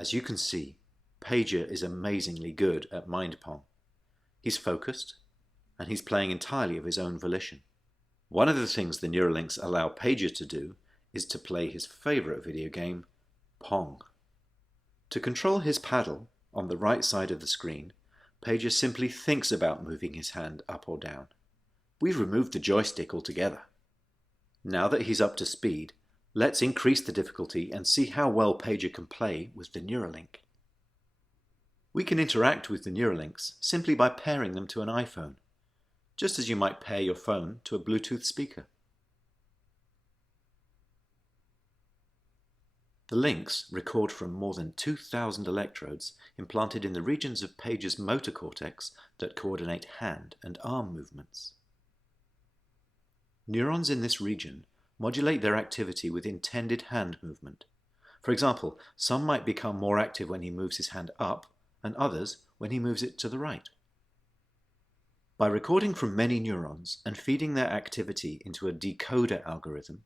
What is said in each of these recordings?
As you can see, Pager is amazingly good at mind pong. He's focused, and he's playing entirely of his own volition. One of the things the Neuralinks allow Pager to do is to play his favourite video game, Pong. To control his paddle, on the right side of the screen, Pager simply thinks about moving his hand up or down. We've removed the joystick altogether. Now that he's up to speed, let's increase the difficulty and see how well Pager can play with the Neuralink. We can interact with the Neuralinks simply by pairing them to an iPhone, just as you might pair your phone to a Bluetooth speaker. The links record from more than 2,000 electrodes implanted in the regions of Pager's motor cortex that coordinate hand and arm movements. Neurons in this region modulate their activity with intended hand movement. For example, some might become more active when he moves his hand up, and others when he moves it to the right. By recording from many neurons and feeding their activity into a decoder algorithm,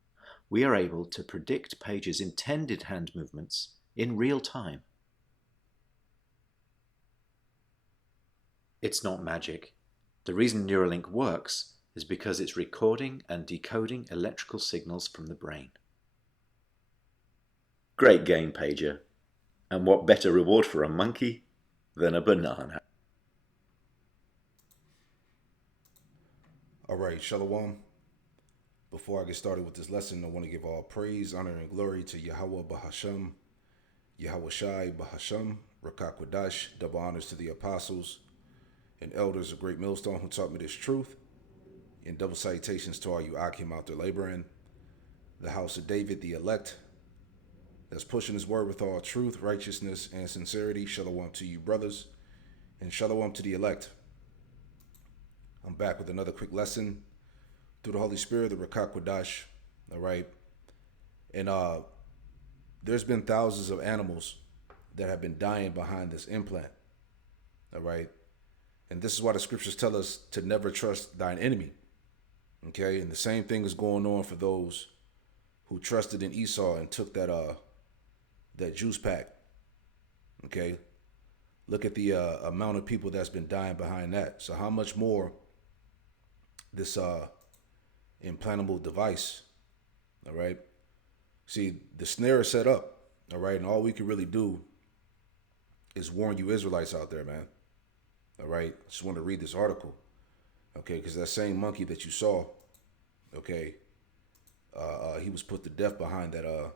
we are able to predict Pager's intended hand movements in real time. It's not magic. The reason Neuralink works is because it's recording and decoding electrical signals from the brain. Great game, Pager. And what better reward for a monkey than a banana? All right, Shalom. Before I get started with this lesson, I want to give all praise, honor, and glory to Yahweh Bahasham, Yahweh Shai Bahasham, Rakak Wadash, double honors to the apostles and elders of Great Millstone who taught me this truth, and double salutations to all you Akim out there laboring, the house of David, the elect, that's pushing his word with all truth, righteousness, and sincerity. Shalom to you, brothers, and shalom to the elect. I'm back with another quick lesson through the Holy Spirit, the Rakak Wadash, all right? And there's been thousands of animals that have been dying behind this implant, all right? And this is why the scriptures tell us to never trust thine enemy, okay? And the same thing is going on for those who trusted in Esau and took that juice pack, okay? Look at the amount of people that's been dying behind that. So how much more this implantable device, all right? See, the snare is set up, all right? And all we can really do is warn you Israelites out there, man, all right? Just want to read this article, okay? Because that same monkey that you saw, okay, he was put to death behind that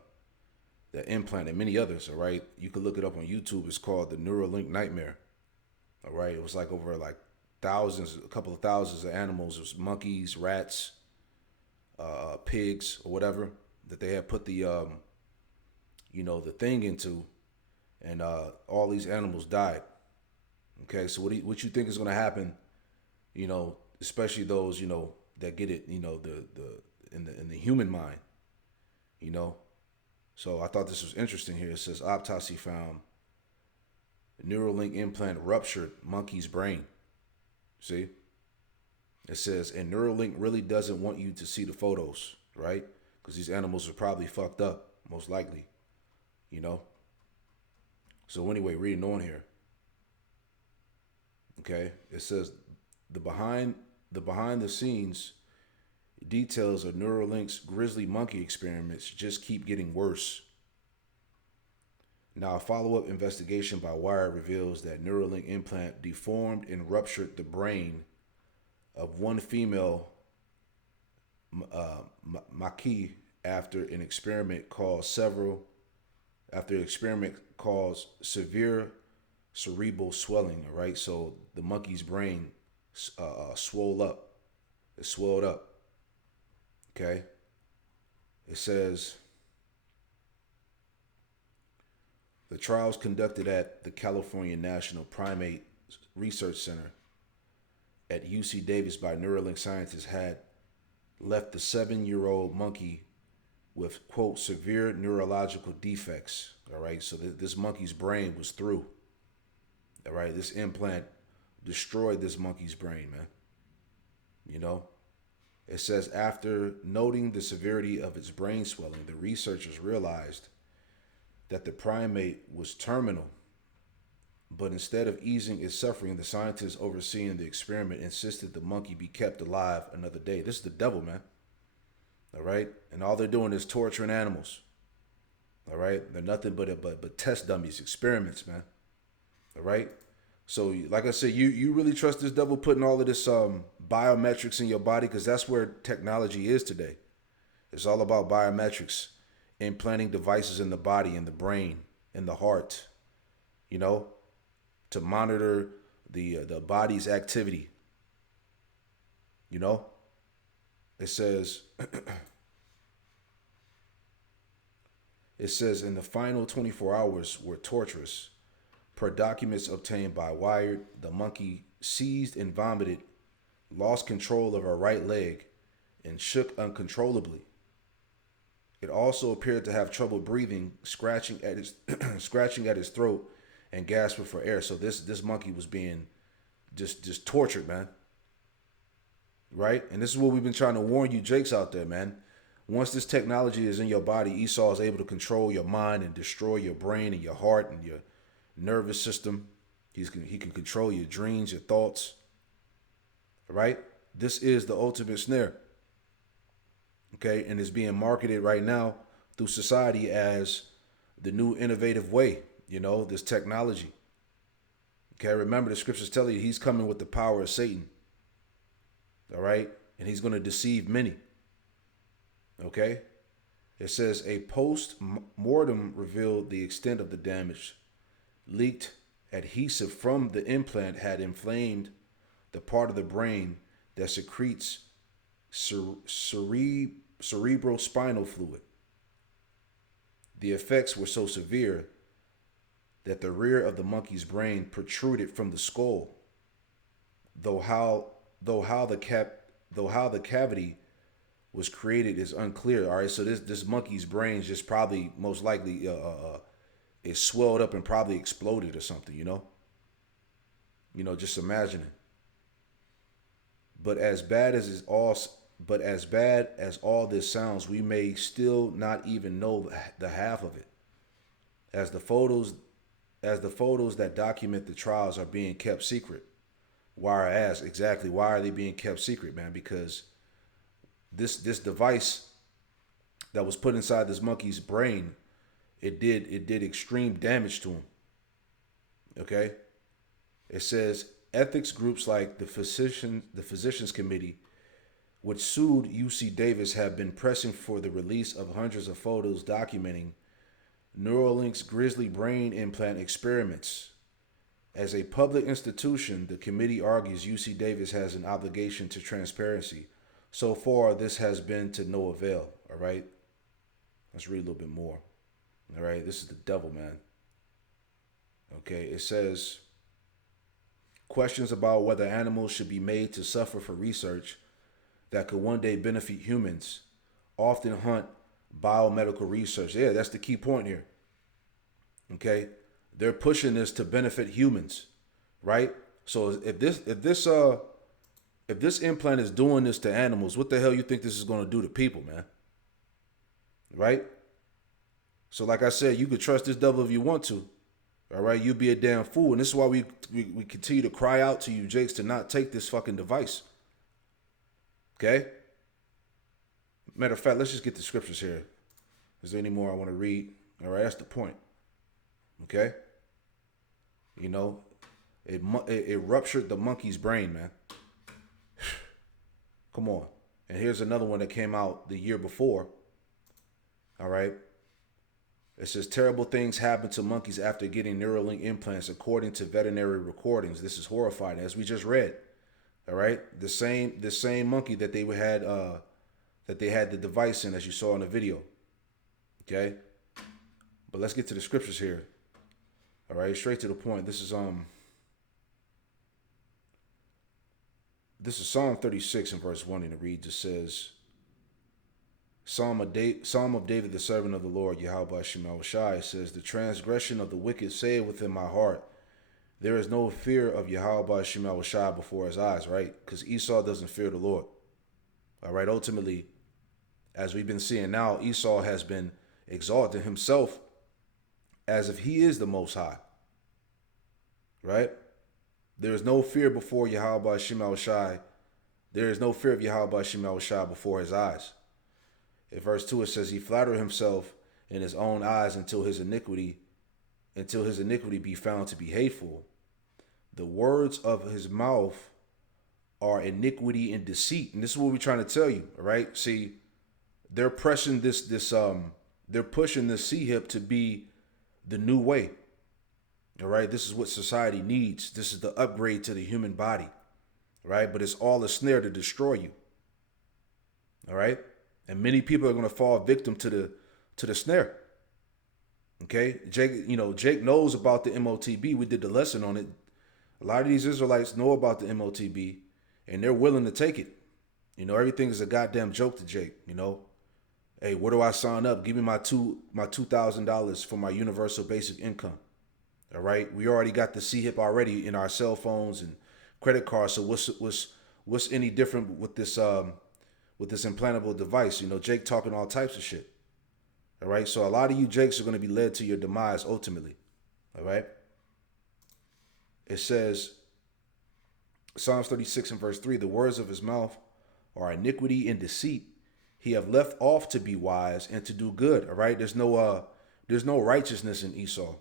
implant and many others, all right? You can look it up on YouTube. It's called the Neuralink Nightmare, all right? It was like over like a couple of thousands of animals. It was monkeys, rats, pigs, or whatever that they had put the the thing into, and all these animals died. Okay, so what you think is going to happen? Especially those that get it, in the human mind, So I thought this was interesting here. It says autopsy found Neuralink implant ruptured monkey's brain. See? It says, and Neuralink really doesn't want you to see the photos, right? Because these animals are probably fucked up, most likely, So anyway, reading on here. Okay, it says the behind the scenes details of Neuralink's grisly monkey experiments just keep getting worse. Now, a follow-up investigation by Wired reveals that Neuralink implant deformed and ruptured the brain of one female Maki after an experiment caused severe cerebral swelling. All right, so the monkey's brain swelled up. It swelled up. Okay. It says the trials conducted at the California National Primate Research Center at UC Davis by Neuralink scientists had left the 7-year-old monkey with, quote, severe neurological defects. All right, so this monkey's brain was through. All right, this implant destroyed this monkey's brain, man. It says after noting the severity of its brain swelling, the researchers realized that the primate was terminal, but instead of easing its suffering, the scientists overseeing the experiment insisted the monkey be kept alive another day. This is the devil, man. All right? And all they're doing is torturing animals. All right? They're nothing but test dummies, experiments, man. All right? So, like I said, you really trust this devil putting all of this biometrics in your body? Because that's where technology is today. It's all about biometrics, implanting devices in the body, in the brain, in the heart, you know, to monitor the body's activity. You know, it says it says in the final 24 hours were torturous. Per documents obtained by Wired, the monkey seized and vomited, lost control of her right leg, and shook uncontrollably. It also appeared to have trouble breathing, scratching at his scratching at his throat and gasping for air. So this monkey was being just tortured, man. Right? And this is what we've been trying to warn you Jakes out there, man. Once this technology is in your body, Esau is able to control your mind and destroy your brain and your heart and your nervous system. He can control your dreams, your thoughts. Right? This is the ultimate snare. Okay? And it's being marketed right now through society as the new innovative way, you know, this technology. Okay? Remember, the scriptures tell you he's coming with the power of Satan. All right? And he's going to deceive many. Okay? It says a post-mortem revealed the extent of the damage. Leaked adhesive from the implant had inflamed the part of the brain that secretes cerebrospinal fluid. The effects were so severe that the rear of the monkey's brain protruded from the skull. Though how the cavity was created is unclear. All right, so this monkey's brain just probably most likely it swelled up and probably exploded or something, you know? You know, just imagine it. But as bad as all this sounds, we may still not even know the half of it. As the photos that document the trials are being kept secret. Why are they being kept secret, man? Because this device that was put inside this monkey's brain, it did extreme damage to him. Okay? It says ethics groups like the Physicians Committee, which sued UC Davis, have been pressing for the release of hundreds of photos documenting Neuralink's grisly brain implant experiments. As a public institution, the committee argues UC Davis has an obligation to transparency. So far, this has been to no avail. All right? Let's read a little bit more. All right? This is the devil, man. Okay? It says, questions about whether animals should be made to suffer for research that could one day benefit humans often haunt biomedical research. Yeah, that's the key point here. Okay? They're pushing this to benefit humans, right? So if this implant is doing this to animals, what the hell you think this is going to do to people, man? Right? So like I said, you could trust this devil if you want to. All right? You be a damn fool. And this is why we continue to cry out to you, Jakes, to not take this fucking device. Okay? Matter of fact, let's just get the scriptures here. Is there any more I want to read? All right, that's the point. Okay? You know, it ruptured the monkey's brain, man. Come on. And here's another one that came out the year before. All right. It says terrible things happen to monkeys after getting Neuralink implants, according to veterinary recordings. This is horrifying, as we just read. All right. The same monkey that they had the device in, as you saw in the video. Okay. But let's get to the scriptures here. All right, straight to the point. This is Psalm 36 and verse 1, and it reads, it says, Psalm of David, the servant of the Lord, Yahweh Shemel Shai, says, the transgression of the wicked say within my heart, there is no fear of Yahweh Shemel Shai before his eyes, right? Because Esau doesn't fear the Lord. All right, ultimately, as we've been seeing now, Esau has been exalting himself as if he is the Most High, right? There is no fear before Yahweh Shema Shai. There is no fear of Yahweh Shema Shai before his eyes. In verse 2, it says, he flattered himself in his own eyes until his iniquity be found to be hateful. The words of his mouth are iniquity and deceit. And this is what we're trying to tell you, all right? See, they're pressing they're pushing the C-hip to be the new way. All right, this is what society needs. This is the upgrade to the human body, right? But it's all a snare to destroy you. All right, and many people are going to fall victim to the snare. Okay, Jake knows about the MOTB. We did the lesson on it. A lot of these Israelites know about the MOTB, and they're willing to take it. Everything is a goddamn joke to Jake. Hey, where do I sign up? Give me my $2,000 for my universal basic income. All right, we already got the C-hip already in our cell phones and credit cards. So what's any different with this implantable device? Jake talking all types of shit. All right, so a lot of you Jakes are going to be led to your demise ultimately. All right, it says Psalms 36 and verse 3: the words of his mouth are iniquity and deceit. He have left off to be wise and to do good. All right, there's no righteousness in Esau.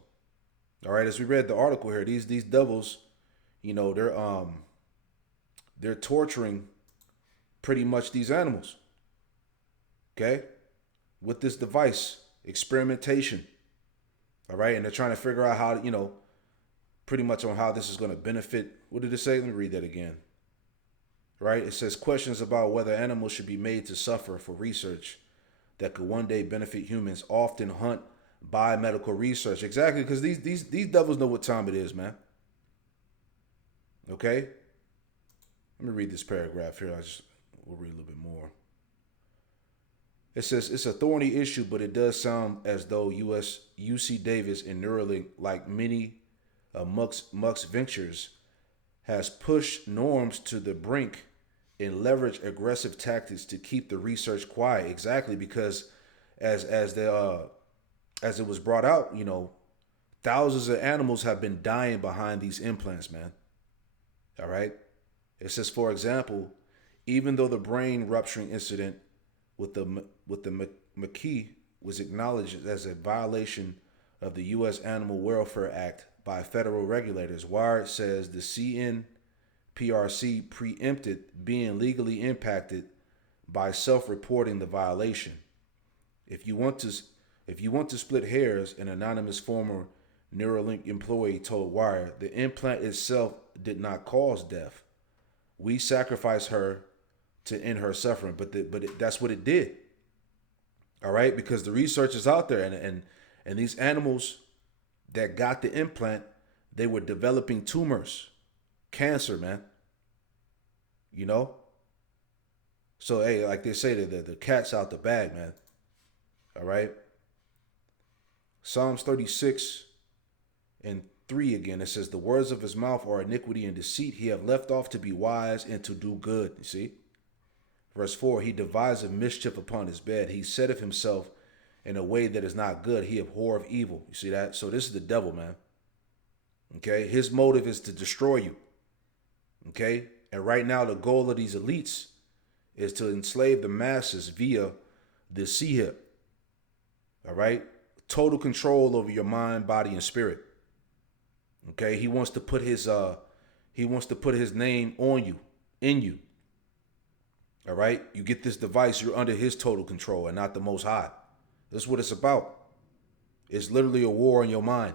All right, as we read the article here, these devils, they're torturing pretty much these animals. Okay, with this device, experimentation. All right, and they're trying to figure out how pretty much on how this is going to benefit. What did it say? Let me read that again. Right, it says questions about whether animals should be made to suffer for research that could one day benefit humans often haunt biomedical research. Exactly, because these devils know what time it is, man. Okay, let me read this paragraph here. We'll read a little bit more. It says it's a thorny issue, but it does sound as though UC Davis and Neuralink, like many Muck's ventures, has pushed norms to the brink and leveraged aggressive tactics to keep the research quiet. Exactly, because as it was brought out, thousands of animals have been dying behind these implants, man. All right. It says, for example, even though the brain rupturing incident with the McKee was acknowledged as a violation of the U.S. Animal Welfare Act by federal regulators, Wired says the CNPRC preempted being legally impacted by self-reporting the violation. If you want to split hairs, an anonymous former Neuralink employee told Wired, the implant itself did not cause death. We sacrificed her to end her suffering, but that's what it did. All right, because the research is out there, and these animals that got the implant, they were developing tumors, cancer, man. So hey, like they say, the cat's out the bag, man. All right. Psalms 36 and 3 again, it says, the words of his mouth are iniquity and deceit. He have left off to be wise and to do good. You see? Verse 4, he deviseth mischief upon his bed. He setteth himself in a way that is not good. He abhorreth evil. You see that? So this is the devil, man. Okay? His motive is to destroy you. Okay? And right now, the goal of these elites is to enslave the masses via the C-hip. All right? Total control over your mind, body, and spirit. Okay? He wants to put his name on you, in you. All right? You get this device, you're under his total control and not the Most High. This is what it's about. It's literally a war on your mind,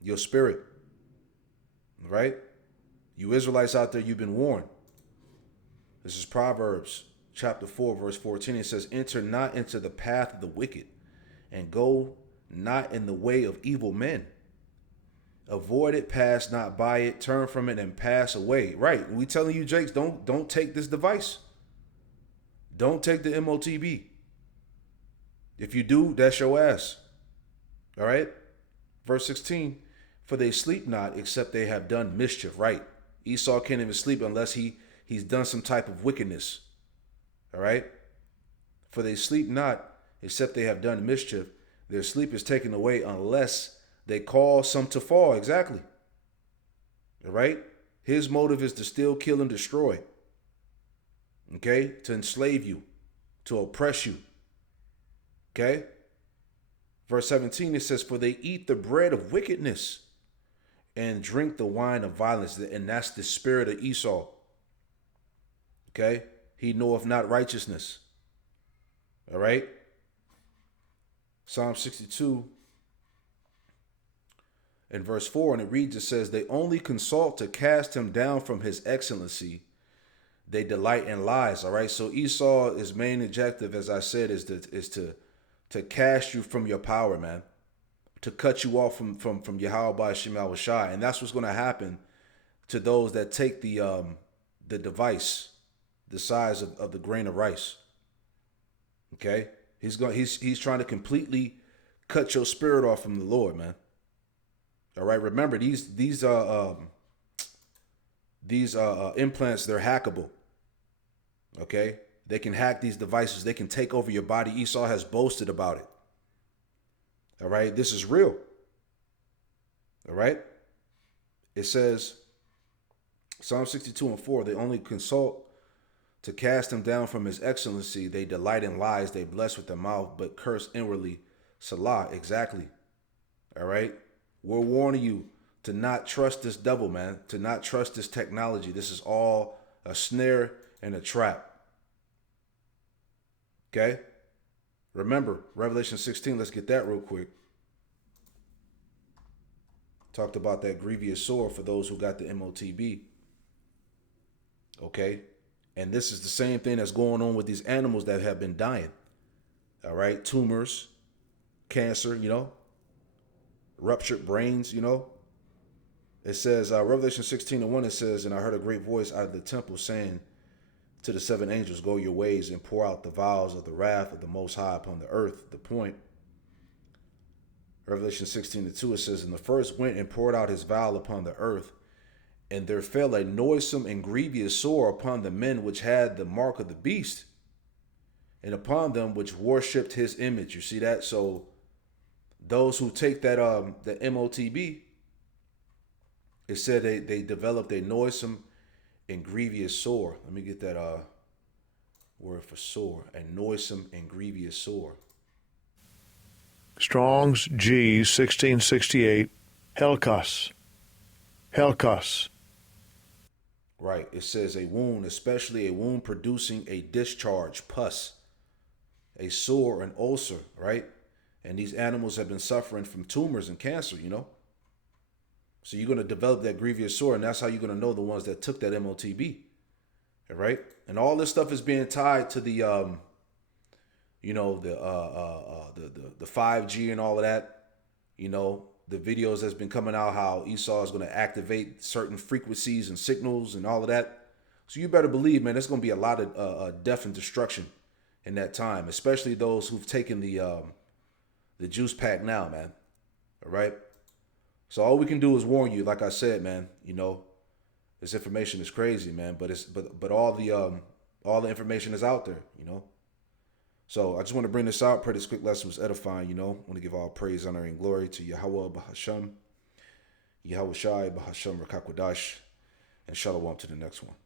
your spirit. All right? You Israelites out there, you've been warned. This is Proverbs chapter 4, verse 14. It says, enter not into the path of the wicked, and go not in the way of evil men. Avoid it, pass not by it, turn from it, and pass away. Right. We telling you, Jakes, don't take this device. Don't take the MOTB. If you do, that's your ass. All right. Verse 16, for they sleep not except they have done mischief. Right. Esau can't even sleep unless he's done some type of wickedness. All right. For they sleep not except they have done mischief. Their sleep is taken away unless they cause some to fall. Exactly. All right? His motive is to steal, kill, and destroy. Okay? To enslave you, to oppress you. Okay? Verse 17, it says, "For they eat the bread of wickedness and drink the wine of violence." And that's the spirit of Esau. Okay? He knoweth not righteousness. All right? Psalm 62 and verse 4, and it reads, it says, "They only consult to cast him down from his excellency. They delight in lies." All right? So Esau, his main objective, as I said, is to cast you from your power, man. To cut you off from Yahweh by Shemal Shai. And that's what's going to happen to those that take the device, the size of the grain of rice. Okay? He's trying to completely cut your spirit off from the Lord, man. All right, remember these implants, they're hackable. Okay? They can hack these devices. They can take over your body. Esau has boasted about it. All right? This is real. All right? It says, Psalm 62 and 4, "They only consult to cast him down from his excellency. They delight in lies. They bless with their mouth, but curse inwardly." Salah. Exactly. All right? We're warning you to not trust this devil, man. To not trust this technology. This is all a snare and a trap. Okay? Remember, Revelation 16, let's get that real quick. Talked about that grievous sore for those who got the MOTB. Okay? And this is the same thing that's going on with these animals that have been dying. All right? Tumors, cancer, ruptured brains, It says, Revelation 16 and 1, it says, "And I heard a great voice out of the temple saying to the seven angels, Go your ways and pour out the vials of the wrath of the Most High upon the earth." The point. Revelation 16 and 2, it says, "And the first went and poured out his vial upon the earth, and there fell a noisome and grievous sore upon the men which had the mark of the beast, and upon them which worshipped his image." You see that? So those who take that the MOTB, it said they developed a noisome and grievous sore. Let me get that word for sore. A noisome and grievous sore. Strong's G 1668, Helkas. Helkas. Right. It says a wound, especially a wound producing a discharge, pus, a sore, an ulcer, right? And these animals have been suffering from tumors and cancer, So you're going to develop that grievous sore, and that's how you're going to know the ones that took that MOTB, all right? And all this stuff is being tied to the, the 5G and all of that. The videos that's been coming out how Esau is going to activate certain frequencies and signals and all of that. So you better believe, man, there's going to be a lot of death and destruction in that time, especially those who've taken the juice pack now, man. All right. So all we can do is warn you. Like I said, man, this information is crazy, man. But all the information is out there, So I just want to bring this out. Pray this quick lesson was edifying, I want to give all praise, honor, and glory to Yahweh Bahasham, Yahweh Shai Bahasham Rakakwadash, and Shalom to the next one.